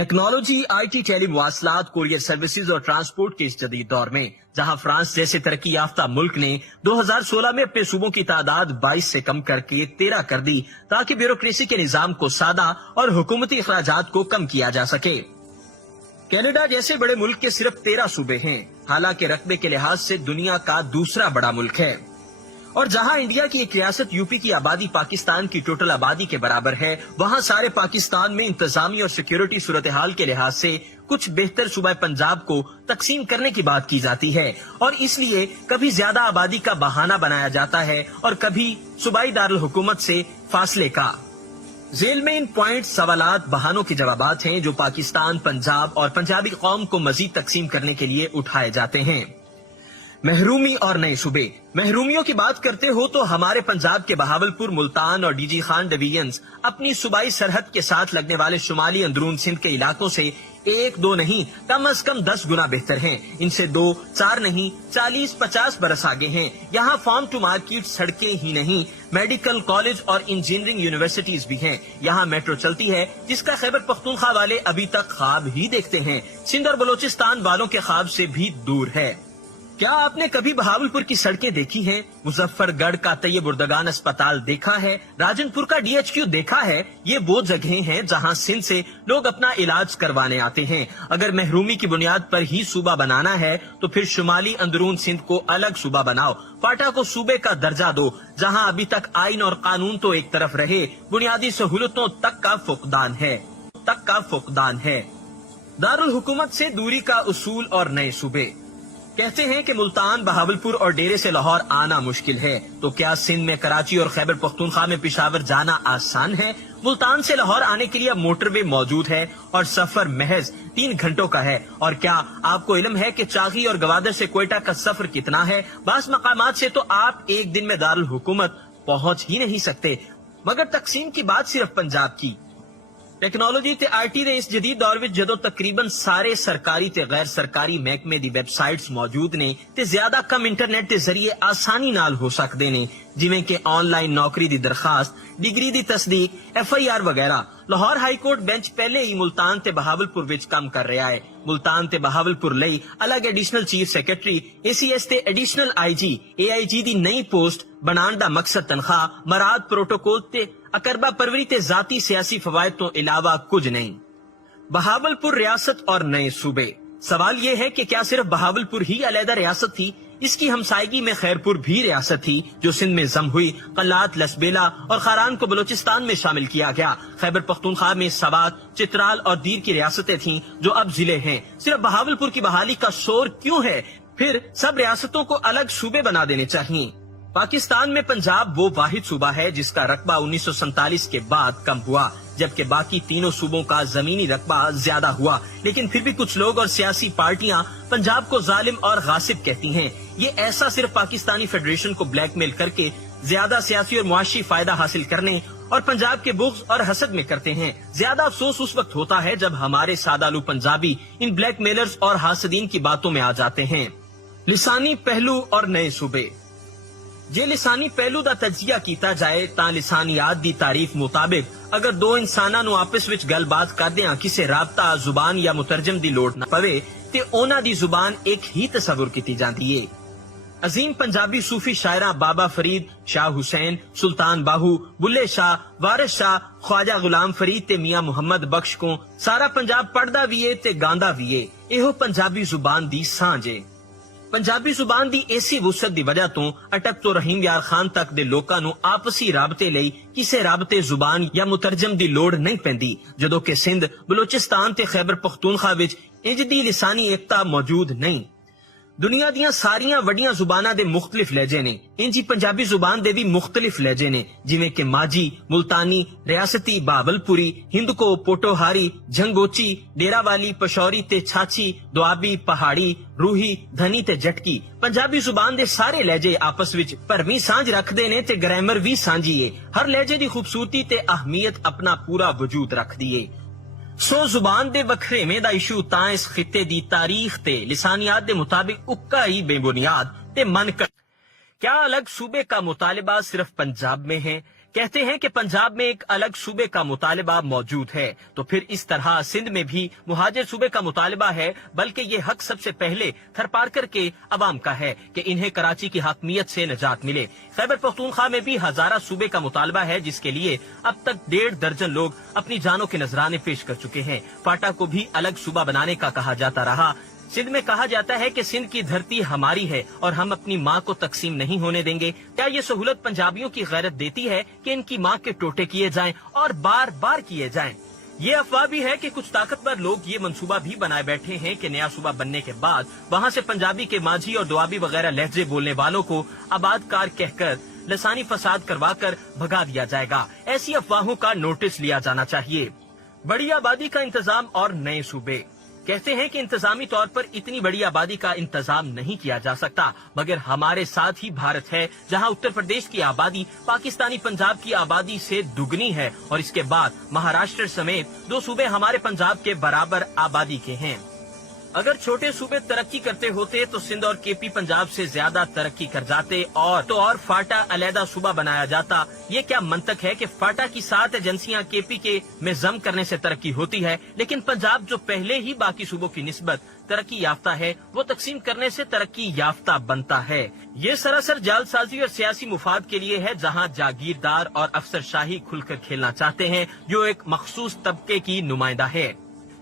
Technology, IT, tele मवासलात, courier services और transport के इस जदीद दौर में जहां फ्रांस जैसे तरक्की याफ्ता मुल्क ने 2016 में अपने सूबों की तादाद 22 से कम करके 13 कर दी ताकि ब्यूरोक्रेसी के निजाम को सादा और हुकूमती अखराजात को कम किया जा सके। कनाडा जैसे बड़े मुल्क के सिर्फ 13 सूबे हैं, हालांकि रकबे के लिहाज से दुनिया का दूसरा बड़ा मुल्क है। और जहां इंडिया की एक रियासत यूपी की आबादी पाकिस्तान की टोटल आबादी के बराबर है, वहां सारे पाकिस्तान में इंतजामी और सिक्योरिटी सूरत हाल के लिहाज से कुछ बेहतर सूबा पंजाब को तकसीम करने की बात की जाती है और इसलिए कभी ज्यादा आबादी का बहाना बनाया जाता है और कभी सूबाई दारुल हुकूमत से फासले का। जेल में इन पॉइंट सवालात बहानों के जवाबात हैं जो पाकिस्तान, पंजाब और पंजाबी कौम को मजीद तकसीम करने के लिए उठाए जाते हैं। महरूमी और नए सूबे। महरूमियों की बात करते हो तो हमारे पंजाब के बहावलपुर, मुल्तान और डीजी खान डिवीजन्स अपनी सूबाई सरहद के साथ लगने वाले शुमाली अंदरून सिंध के इलाकों से 1-2 नहीं कम अज कम 10 गुना बेहतर हैं। इनसे 2-4 नहीं 40-50 बरस आगे हैं। यहाँ फार्म टू मार्केट सड़कें ही नहीं, मेडिकल कॉलेज और इंजीनियरिंग यूनिवर्सिटीज भी हैं। यहाँ मेट्रो चलती है जिसका खैबर पख्तूनख्वा वाले अभी तक ख्वाब ही देखते हैं, सिंध और बलोचिस्तान वालों के ख्वाब से भी दूर है। क्या आपने कभी बहावलपुर की सड़कें देखी हैं? मुजफ्फरगढ़ का तैयब उर्दगान अस्पताल देखा है? राजनपुर का DHQ देखा है? ये वो जगहें हैं जहां सिंध से लोग अपना इलाज करवाने आते हैं। अगर महरूमी की बुनियाद पर ही सूबा बनाना है तो फिर शुमाली अंदरून सिंध को अलग सूबा बनाओ, फाटा को सूबे का दर्जा दो, जहां अभी तक आइन और कानून तो एक तरफ रहे, बुनियादी सहूलतों तक का फुकदान है। दारुल हुकूमत से दूरी का उसूल और नए सूबे। कहते हैं कि मुल्तान, बहावलपुर और डेरे से लाहौर आना मुश्किल है, तो क्या सिंध में कराची और खैबर पख्तूनख्वा में पेशावर जाना आसान है? मुल्तान से लाहौर आने के लिए मोटरवे मौजूद है और सफर महज 3 घंटों का है। और क्या आपको इल्म है कि चागी और गवादर से कोयटा का सफर कितना है? बास मकामात से तो आप एक दिन में दारुल हुकूमत पहुंच ही नहीं सकते। मगर तकसीम की बात सिर्फ पंजाब की। टेक्नोलॉजी ते आईटी ਦੇ ਇਸ ਜਦੀਦ ਦੌਰ ਵਿੱਚ ਜਦੋਂ ਤਕਰੀਬਨ ਸਾਰੇ ਸਰਕਾਰੀ ਤੇ ਗੈਰ ਸਰਕਾਰੀ ਮਹਿਕਮੇ ਦੀ ਵੈਬਸਾਈਟਸ ਮੌਜੂਦ ਨੇ ਤੇ ਜ਼ਿਆਦਾ ਕਮ ਇੰਟਰਨੈਟ ਦੇ ਜ਼ਰੀਏ ਆਸਾਨੀ ਨਾਲ ਹੋ ਸਕਦੇ ਨੇ, ਜਿਵੇਂ ਕਿ ਆਨਲਾਈਨ ਨੌਕਰੀ ਦੀ ਦਰਖਾਸਤ, ਡਿਗਰੀ ਦੀ ਤਸਦੀਕ, FIR ਵਗੈਰਾ। ਲਾਹੌਰ ਹਾਈ ਕੋਰਟ ਬੈਂਚ ਪਹਿਲੇ ਹੀ ਮੁਲਤਾਨ ਤੇ ਬਹਾਵਲਪੁਰ ਵਿੱਚ ਕੰਮ ਕਰ ਰਿਹਾ ਹੈ। ਮੁਲਤਾਨ ਤੇ ਬਹਾਵਲਪੁਰ ਲਈ ਅਲੱਗ ਐਡੀਸ਼ਨਲ ਚੀਫ ਸੈਕਟਰੀ, ACS ਤੇ ਐਡੀਸ਼ਨਲ IG, AIG ਦੀ ਨਈ ਪੋਸਟ ਬਣਾਉਣ ਦਾ ਮਕਸਦ ਤਨਖਾਹ, ਮਰਾਦ प्रोटोकॉल ਤੇ अकरबा परवरी ते जाती सियासी फवायद तो इलावा कुछ नहीं। बहावलपुर रियासत और नए सूबे। सवाल ये है कि क्या सिर्फ बहावलपुर ही अलहदा रियासत थी? इसकी हमसायगी में खैरपुर भी रियासत थी जो सिंध में जम हुई। कल्लात, लसबेला और खारान को बलोचिस्तान में शामिल किया गया। खैबर पख्तूनख्वा में सवात, चित्राल और दीर की रियासतें थीं जो अब जिले हैं। सिर्फ बहावलपुर की बहाली का शोर क्यों है? फिर सब रियासतों को अलग सूबे बना देने चाहिए। पाकिस्तान में पंजाब वो वाहिद सूबा है जिसका रकबा 1947 के बाद कम हुआ, जबकि बाकी तीनों सूबों का जमीनी रकबा ज्यादा हुआ। लेकिन फिर भी कुछ लोग और सियासी पार्टियां पंजाब को जालिम और गासिब कहती हैं। ये ऐसा सिर्फ पाकिस्तानी फेडरेशन को ब्लैकमेल करके ज्यादा सियासी और मुआशी फायदा हासिल करने और पंजाब के बुग़्ज़ और हसद में करते हैं। ज्यादा अफसोस उस वक्त होता है जब हमारे सादालू पंजाबी इन ब्लैकमेलर्स और हासदीन की बातों में आ जाते हैं। लिसानी पहलू और नए सूबे। जे लिसानी पहलू का तजिया किया जाए तां लिसानियात दी तारीफ मुताबिक अगर 2 इंसानां नूं आपस विच गलबात करदियां किसी राबता जुबान या मुतरजम दी लोड़ न पवे ते उन्हां दी जुबान एक ही तसव्वुर कीती जांदी है। अजीम पंजाबी सूफी शायरा बाबा फरीद, शाह हुसैन, सुल्तान बाहू, बुल्ले शाह, वारिस शाह, ख्वाजा गुलाम फरीद ते मियां मुहम्मद बख्श को सारा पंजाब पढ़दा भी है ते गांदा भी है। इहो पंजाबी जुबान दी सांझ है। पंजाबी जुबान दी ऐसी वुसत दी वजह तो अटक तो रहीम यार खान तक दे लोकां नूं आपसी राबते लई किसे राबते जुबान या मुतरजम दी लोड़ नहीं पैंदी, जदों कि सिंध, बलोचिस्तान ते खैबर पख्तूनख्वा विच इंज दी लिसानी एकता मौजूद नहीं। दुनिया दियां सारियां वड्डियां जुबानां दे मुख्तलिफ लहजे ने, इंजी पंजाबी जुबान दे भी मुख्तलिफ लहजे ने, जिवें कि माझी, मुल्तानी, रियासती, बावलपुरी, हिंदको, पोटोहारी, झंगोची, डेरावाली, पशौरी ते छाछी, दुआबी, पहाड़ी, रूही, धनी ते जटकी। पंजाबी जुबान दे सारे लहजे आपस विच भरवीं सांझ रखदे ने ते ग्रामर भी सांझी है। हर लहजे दी खूबसूरती ते अहमियत अपना पूरा वजूद रखदी है। सो जुबान दे वखरेवें दा इशू तां इस खिते दी तारीख ते लिसानियात दे मुताबिक उक्का ही बेबुनियाद ते मन कर। क्या अलग सूबे का मुतालिबा सिर्फ पंजाब में है? कहते हैं कि पंजाब में एक अलग सूबे का मुतालबा मौजूद है, तो फिर इस तरह सिंध में भी मुहाजिर सूबे का मुतालबा है, बल्कि ये हक सबसे पहले थरपारकर के अवाम का है कि इन्हें कराची की हकमियत से निजात मिले। खैबर पख्तूनख्वा में भी हजारा सूबे का मुतालबा है, जिसके लिए अब तक 1.5 दर्जन लोग अपनी जानों के नजराने पेश कर चुके हैं। फाटा को भी अलग सूबा बनाने का कहा जाता रहा। सिंध में कहा जाता है कि सिंध की धरती हमारी है और हम अपनी माँ को तकसीम नहीं होने देंगे। क्या ये सहूलत पंजाबियों की गैरत देती है कि इनकी माँ के टोटे किए जाएं और बार बार किए जाएं? ये अफवाह भी है कि कुछ ताकतवर लोग ये मंसूबा भी बनाए बैठे हैं कि नया सूबा बनने के बाद वहाँ से पंजाबी के माझी और दुआबी वगैरह लहजे बोलने वालों को आबादकार कहकर लसानी फसाद करवा कर भगा दिया जाएगा। ऐसी अफवाहों का नोटिस लिया जाना चाहिए। बड़ी आबादी का इंतजाम और नए सूबे। कहते हैं कि इंतजामी तौर पर इतनी बड़ी आबादी का इंतजाम नहीं किया जा सकता, मगर हमारे साथ ही भारत है जहां उत्तर प्रदेश की आबादी पाकिस्तानी पंजाब की आबादी से दुगनी है और इसके बाद महाराष्ट्र समेत 2 सूबे हमारे पंजाब के बराबर आबादी के हैं। अगर छोटे सूबे तरक्की करते होते तो सिंध और केपी पंजाब से ज्यादा तरक्की कर जाते और फाटा अलहदा सूबा बनाया जाता। ये क्या मंतक है कि फाटा की 7 एजेंसियां केपी के में जम करने से तरक्की होती है, लेकिन पंजाब जो पहले ही बाकी सूबों की निस्बत तरक्की याफ्ता है वो तकसीम करने से तरक्की याफ्ता बनता है। ये सरासर जालसाजी और सियासी मुफाद के लिए है, जहाँ जागीरदार और अफसरशाही खुलकर खेलना चाहते हैं जो एक मखसूस तबके की नुमाइंदा है।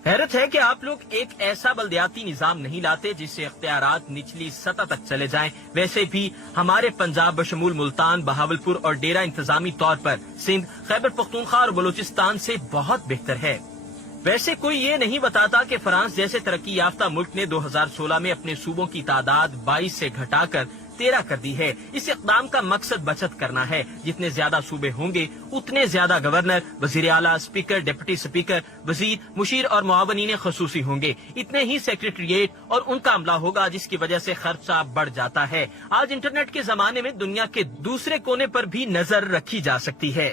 हैरत है कि आप लोग एक ऐसा बल्दियाती निजाम नहीं लाते जिससे इख्तियारात निचली सतह तक चले जाएं। वैसे भी हमारे पंजाब बशमूल मुल्तान, बहावलपुर और डेरा इंतजामी तौर पर सिंध, खैबर पख्तूनख्वा और बलूचिस्तान से बहुत बेहतर है। वैसे कोई ये नहीं बताता कि फ्रांस जैसे तरक्की याफ्ता मुल्क ने 2016 में अपने सूबों की तादाद 22 से घटाकर 13 कर दी है। इस इक़दाम का मकसद बचत करना है। जितने ज्यादा सूबे होंगे उतने ज्यादा गवर्नर, वजीर आला, स्पीकर, डिप्टी स्पीकर, वजीर, मुशीर और मुआवनीन खसूसी होंगे। इतने ही सेक्रेटरिएट और उनका अमला होगा, जिसकी वजह से खर्चा बढ़ जाता है। आज इंटरनेट के जमाने में दुनिया के दूसरे कोने पर भी नजर रखी जा सकती है।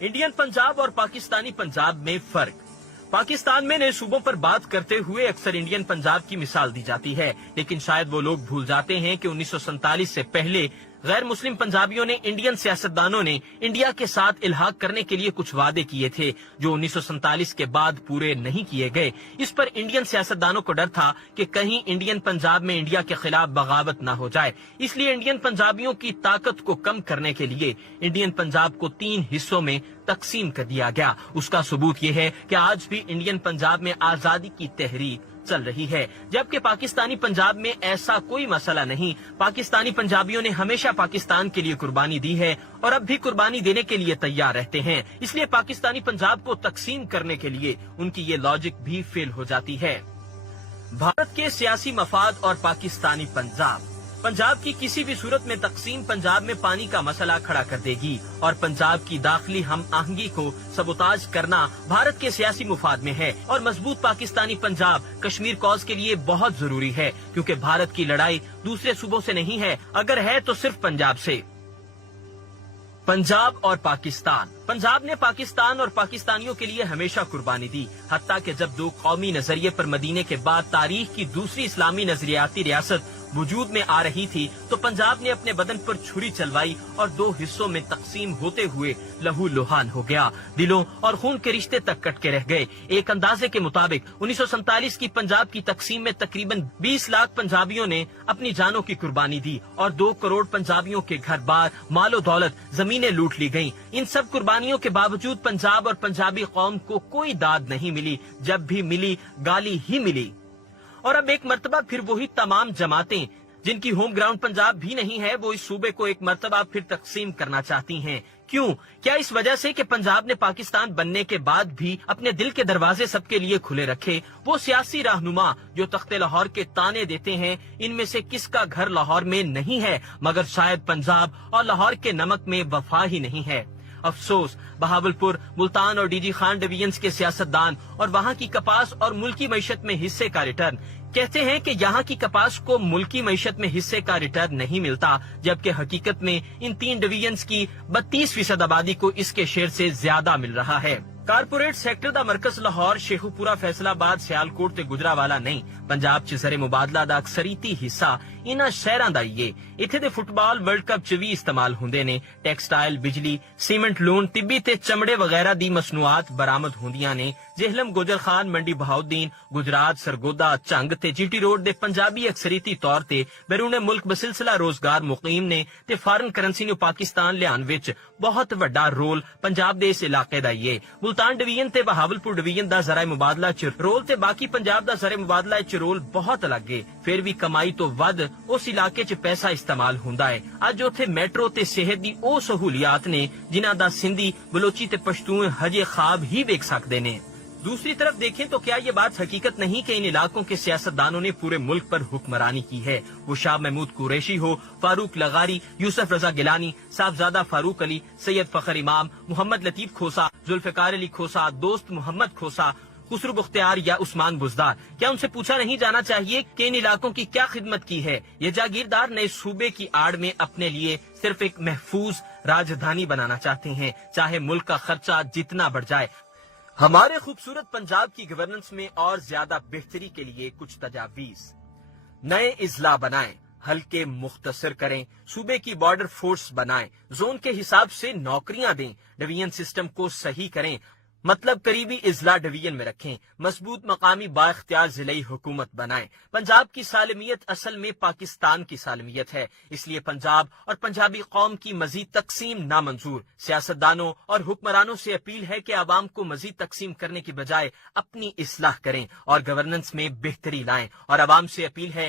इंडियन पंजाब और पाकिस्तानी पंजाब में फर्क। पाकिस्तान में नए सूबों पर बात करते हुए अक्सर इंडियन पंजाब की मिसाल दी जाती है, लेकिन शायद वो लोग भूल जाते हैं कि 1947 से पहले गैर मुस्लिम पंजाबियों ने इंडियन सियासतदानों ने इंडिया के साथ इल्हाक करने के लिए कुछ वादे किए थे जो 1947 के बाद पूरे नहीं किए गए। इस पर इंडियन सियासतदानों को डर था कि कहीं इंडियन पंजाब में इंडिया के खिलाफ बगावत न हो जाए। इसलिए इंडियन पंजाबियों की ताकत को कम करने के लिए इंडियन पंजाब को 3 हिस्सों में तकसीम कर दिया गया। उसका सबूत ये है कि आज भी इंडियन पंजाब में आजादी की तहरीक चल रही है, जबकि पाकिस्तानी पंजाब में ऐसा कोई मसला नहीं। पाकिस्तानी पंजाबियों ने हमेशा पाकिस्तान के लिए कुर्बानी दी है और अब भी कुर्बानी देने के लिए तैयार रहते हैं। इसलिए पाकिस्तानी पंजाब को तकसीम करने के लिए उनकी ये लॉजिक भी फेल हो जाती है। भारत के सियासी मफाद और पाकिस्तानी पंजाब। पंजाब की किसी भी सूरत में तकसीम पंजाब में पानी का मसला खड़ा कर देगी और पंजाब की दाखिली हम आहंगी को सबोताज करना भारत के सियासी मुफाद में है। और मजबूत पाकिस्तानी पंजाब कश्मीर कॉज के लिए बहुत जरूरी है, क्योंकि भारत की लड़ाई दूसरे सूबों से नहीं है, अगर है तो सिर्फ पंजाब से। पंजाब और पाकिस्तान। पंजाब ने पाकिस्तान और पाकिस्तानियों के लिए हमेशा कुर्बानी दी, हत्ता कि जब 2 कौमी नजरिए पर मदीने के बाद तारीख की दूसरी इस्लामी नजरियाती रियासत वजूद में आ रही थी तो पंजाब ने अपने बदन पर छुरी चलवाई और 2 हिस्सों में तकसीम होते हुए लहू लुहान हो गया। दिलों और खून के रिश्ते तक कट के रह गए। एक अंदाजे के मुताबिक 1947 की पंजाब की तकसीम में तकरीबन 20 लाख पंजाबियों ने अपनी जानों की कुर्बानी दी और 2 करोड़ पंजाबियों के घर बार, मालो दौलत, जमीनें लूट ली गयी। इन सब कुर्बानियों के बावजूद पंजाब और पंजाबी कौम को कोई दाद नहीं मिली। जब भी मिली गाली ही मिली। और अब एक मर्तबा फिर वही तमाम जमातें जिनकी होम ग्राउंड पंजाब भी नहीं है, वो इस सूबे को एक मर्तबा फिर तकसीम करना चाहती हैं। क्यों? क्या इस वजह से कि पंजाब ने पाकिस्तान बनने के बाद भी अपने दिल के दरवाजे सबके लिए खुले रखे? वो सियासी रहनुमा जो तख्ते लाहौर के ताने देते हैं, इनमें से किसका घर लाहौर में नहीं है? मगर शायद पंजाब और लाहौर के नमक में वफा ही नहीं है। अफसोस, बहावलपुर, मुल्तान और डीजी खान डिवीजन्स के सियासतदान और वहाँ की कपास और मुल्की मईशत में हिस्से का रिटर्न कहते हैं कि यहाँ की कपास को मुल्की मईशत में हिस्से का रिटर्न नहीं मिलता, जबकि हकीकत में इन 3 डिवीजन्स की 32% आबादी को इसके शेयर से ज्यादा मिल रहा है। कारपोरेट सैक्टर दा मरकज लाहौर, शेखुपुरा, फैसलाबाद, सियालकोट ते गुजरावाला नहीं, पंजाब च ज़रे मुबादला दा अक्सरीती हिस्सा इन्हां शहरां दा ही है। इत्थे दे फुटबाल वर्ल्ड कप च भी इस्तेमाल हुंदे ने। टैक्सटाइल, बिजली, सीमेंट, लून, तिब्बी ते चमड़े वगैरह दी मसनूआत बरामद होंदियां ने। जेहलम, गुजर खान, मंडी बहाउद्दीन, गुजरात, सरगोदा, झंग ते जीटी रोड दे पंजाबी अक्सरीती तौर ते बैरून मुल्क बसिलसिला रोजगार मुकीम ने ते फॉरन करंसी नूं पाकिस्तान लियान विच बहुत वड्डा रोल पंजाब दे इस इलाके दा ही है। मुल्तान डिवीजन ते बहावलपुर डिवीजन दा ज़राए मुबादला च रोल ते बाकी पंजाब दा ज़राए मुबादला च रोल बहुत अलग है। फिर भी कमाई तो वध उस इलाके च पैसा इस्तेमाल हुंदा है। अज उत्थे मेट्रो ते सेहत दी ओ सहूलियात ने जिन्हां दा सिंधी, बलोची ते पश्तून हजे ख्वाब ही वेख सकदे ने। दूसरी तरफ देखें तो क्या ये बात हकीकत नहीं कि इन इलाकों के सियासतदानों ने पूरे मुल्क पर हुक्मरानी की है? वो शाह महमूद कुरैशी हो, फारूक लगारी, यूसुफ रजा गिलानी, साहबजादा फारूक अली, सैयद फखर इमाम, मोहम्मद लतीफ खोसा, जुल्फिकार अली खोसा, दोस्त मोहम्मद खोसा, खुसरू बुख्तियार या उस्मान बुजदार, क्या उनसे पूछा नहीं जाना चाहिए कि इन इलाकों की क्या खिदमत की है? ये जागीरदार नए सूबे की आड़ में अपने लिए सिर्फ एक महफूज राजधानी बनाना चाहते हैं, चाहे मुल्क का खर्चा जितना बढ़ जाए। हमारे खूबसूरत पंजाब की गवर्नेंस में और ज्यादा बेहतरी के लिए कुछ तजावीज। नए इजला बनाएं, हल्के मुख्तसर करें, सूबे की बॉर्डर फोर्स बनाएं, जोन के हिसाब से नौकरियां दें, डिवीजन सिस्टम को सही करें, मतलब करीबी इजला डिवीजन में रखें, मजबूत मकामी बाइख्तियार जिलाई हुकूमत बनाएं। पंजाब की सालमियत असल में पाकिस्तान की सालमियत है, इसलिए पंजाब और पंजाबी कौम की मजीद तकसीम नामंजूर। सियासतदानों और हुक्मरानों से अपील है कि आवाम को मजीद तकसीम करने की बजाय अपनी इस्लाह करें और गवर्नेंस में बेहतरी लाएं, और आवाम से अपील है